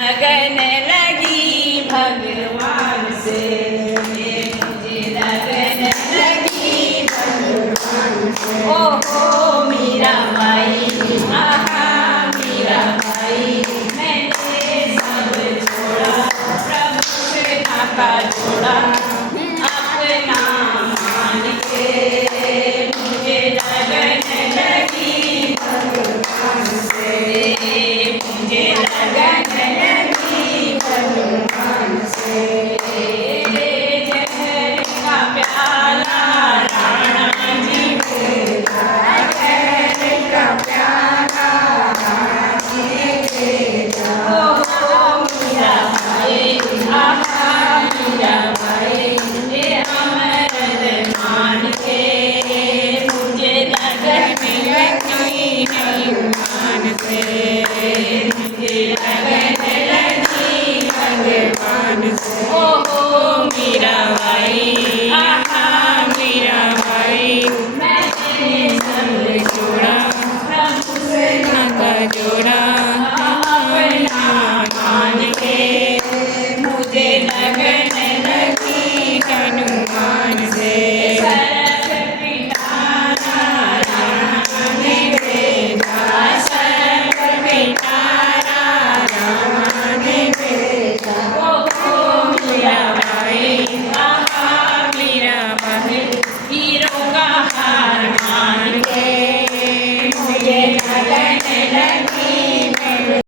लगन लगी भगवान से, मुझे लगन लगी भगवान से। ओहो मीरा बाई, आहा मीरा बाई, मैंने सब छोड़ा, प्रभु से नाता जोड़ा, अपना मान के। मुझे लगन लगी भगवान से, मुझे लगन लगी भगवान से। जहर का प्याला राणा जी ने पिया, जहर का प्याला राणा जी ने पिया। ओहो मीरा बाई, आहा मीरा बाई, ये अमर मान के। मुझे लगन लगी भगवान से, मुझे लगन लगी भगवान से। ओहो मीरा बाई।